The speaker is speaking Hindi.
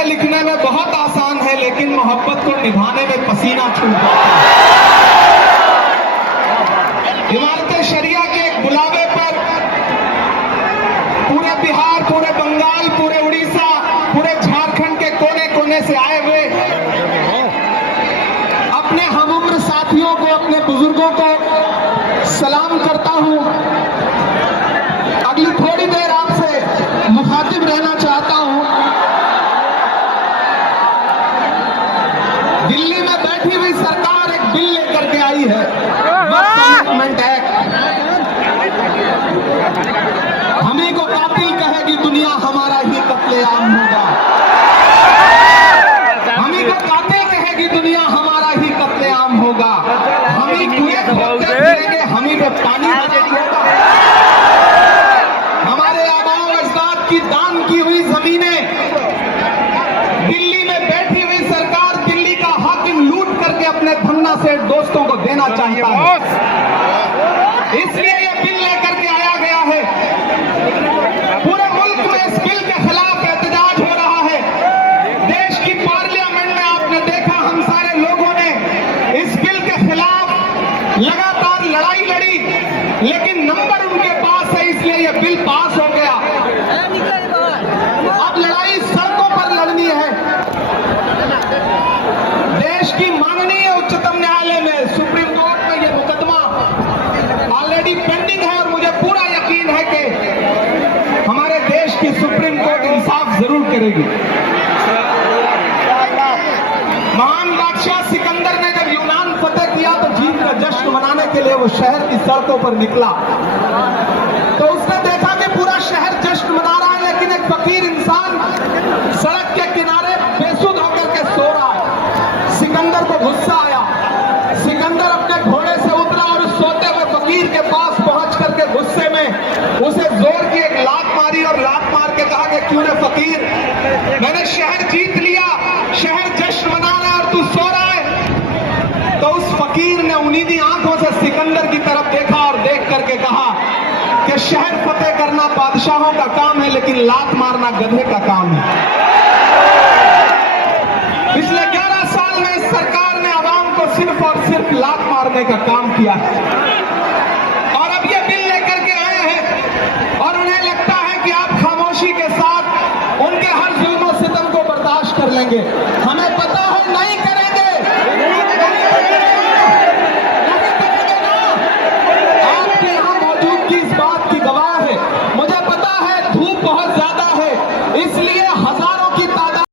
पढ़ने लिखने में बहुत आसान है, लेकिन मोहब्बत को निभाने में पसीना छूटता है। इमारत शरिया के एक बुलावे पर पूरे बिहार, पूरे बंगाल, पूरे उड़ीसा, पूरे झारखंड के कोने कोने से आए हुए अपने हमउम्र साथियों को, अपने बुजुर्गों को सलाम करता हूं। अगली थोड़ी देर आपसे मुखातिब रहना चाहता हूं। दिल्ली में बैठी हुई सरकार एक बिल लेकर के आई है, कमिटमेंट एक्ट। हमी को कातिल कहेगी दुनिया, हमारा ही कत्लेआम होगा। हमी को कातिल कहेगी दुनिया, हमारा ही कत्लेआम होगा। हमी कुएं खोदते फिरेंगे, हमी पे पानी बहाएगा। हमारे आबाओ अजदाद की दान की हुई जमीनें दिल्ली में बैठी हुई सरकार दिल्ली का हाकिम लूट करके अपने धन्ना से दोस्तों को देना चाहता है। इसलिए यह बिल लेकर के आया गया है। पूरे मुल्क में इस बिल के खिलाफ एहतजाज हो रहा है। देश की पार्लियामेंट में आपने देखा, हम सारे लोगों ने इस बिल के खिलाफ लगातार लड़ाई लड़ी, लेकिन नंबर उनके पास है, इसलिए यह बिल पास हो गया। अब लड़ाई सड़कों पर लड़नी है। देश की माननीय उच्चतम न्यायालय में, सुप्रीम कोर्ट में यह मुकदमा ऑलरेडी पेंडिंग है और मुझे पूरा यकीन है कि हमारे देश की सुप्रीम कोर्ट इंसाफ जरूर करेगी। महान बादशाह सिकंदर ने जब यूनान फतेह किया तो जीत का जश्न मनाने के लिए वो शहर की सड़कों पर निकला, तो उसने देखा कि पूरा शहर जश्न मना रहा है, लेकिन एक फकीर इंसान सड़क के किनारे बेसुध होकर के सो रहा है। सिकंदर को गुस्सा आया। सिकंदर अपने घोड़े से उतरा और उस सोते हुए फकीर के पास पहुंच करके गुस्से में उसे जोर की एक लात मारी और लात मार के कहा कि क्यों रे फकीर, मैंने शहर जीत लिया, शहर जश्न मना रहा है और तू सो रहा है। तो उस फकीर ने उन्हीं आंखों से सिकंदर की तरफ देखा और देख करके कहा कि शहर फतेह करना बादशाहों का काम है, लेकिन लात मारना गधे का काम है। पिछले 11 साल में इस सरकार ने आवाम को सिर्फ और सिर्फ लात मारने का काम किया है, और अब ये बिल लेकर के आए हैं और उन्हें लगता है कि आप खामोशी के साथ उनके हर जुल्म और सितम को बर्दाश्त कर लेंगे। हमें पता है नहीं